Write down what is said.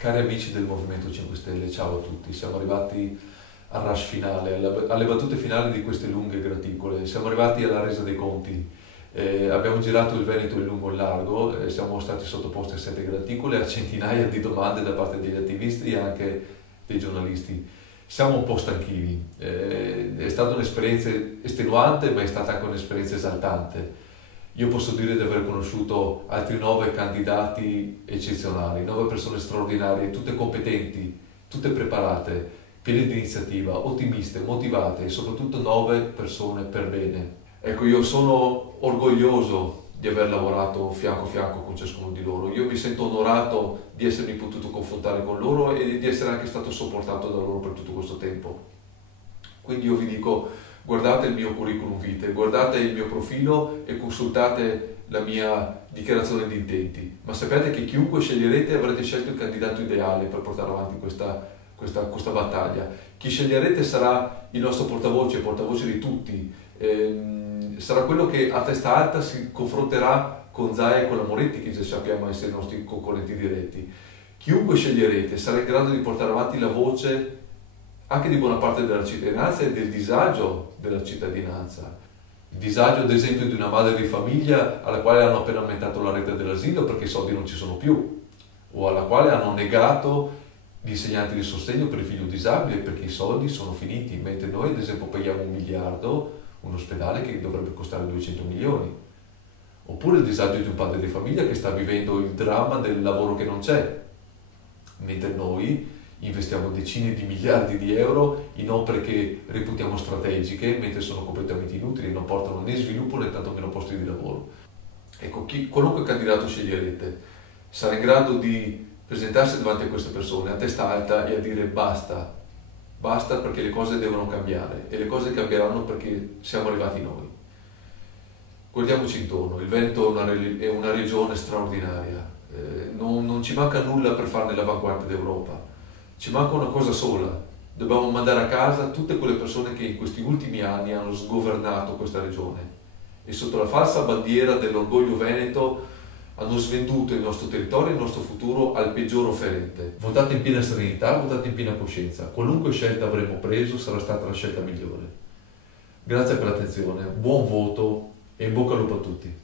Cari amici del Movimento 5 Stelle, ciao a tutti. Siamo arrivati al rush finale, alle battute finali di queste lunghe graticole. Siamo arrivati alla resa dei conti. Abbiamo girato il Veneto in lungo e in largo, siamo stati sottoposti a 7 graticole, a centinaia di domande da parte degli attivisti e anche dei giornalisti. Siamo un po' stanchini. È stata un'esperienza estenuante, ma è stata anche un'esperienza esaltante. Io posso dire di aver conosciuto altri 9 candidati eccezionali, 9 persone straordinarie, tutte competenti, tutte preparate, piene di iniziativa, ottimiste, motivate e soprattutto 9 persone per bene. Ecco, io sono orgoglioso di aver lavorato fianco a fianco con ciascuno di loro. Io mi sento onorato di essermi potuto confrontare con loro e di essere anche stato sopportato da loro per tutto questo tempo. Quindi io vi dico, guardate il mio curriculum vitae, guardate il mio profilo e consultate la mia dichiarazione di intenti, ma sappiate che chiunque sceglierete avrete scelto il candidato ideale per portare avanti questa battaglia. Chi sceglierete sarà il nostro portavoce di tutti, sarà quello che a testa alta si confronterà con Zaia e con la Moretti, che già sappiamo essere i nostri concorrenti diretti. Chiunque sceglierete sarà in grado di portare avanti la voce anche di buona parte della cittadinanza e del disagio della cittadinanza. Il disagio, ad esempio, di una madre di famiglia alla quale hanno appena aumentato la rete dell'asilo perché i soldi non ci sono più, o alla quale hanno negato gli insegnanti di sostegno per il figlio disabile perché i soldi sono finiti, mentre noi, ad esempio, paghiamo 1 miliardo un ospedale che dovrebbe costare 200 milioni. Oppure il disagio di un padre di famiglia che sta vivendo il dramma del lavoro che non c'è, mentre noi investiamo decine di miliardi di euro in opere che reputiamo strategiche, mentre sono completamente inutili e non portano né sviluppo né tantomeno posti di lavoro. Ecco, qualunque candidato sceglierete sarà in grado di presentarsi davanti a queste persone a testa alta e a dire basta, basta perché le cose devono cambiare e le cose cambieranno perché siamo arrivati noi. Guardiamoci intorno, il Veneto è una regione straordinaria, non ci manca nulla per farne l'avanguardia d'Europa. Ci manca una cosa sola, dobbiamo mandare a casa tutte quelle persone che in questi ultimi anni hanno sgovernato questa regione e sotto la falsa bandiera dell'orgoglio veneto hanno svenduto il nostro territorio e il nostro futuro al peggior offerente. Votate in piena serenità, votate in piena coscienza. Qualunque scelta avremo preso sarà stata la scelta migliore. Grazie per l'attenzione, buon voto e in bocca al lupo a tutti.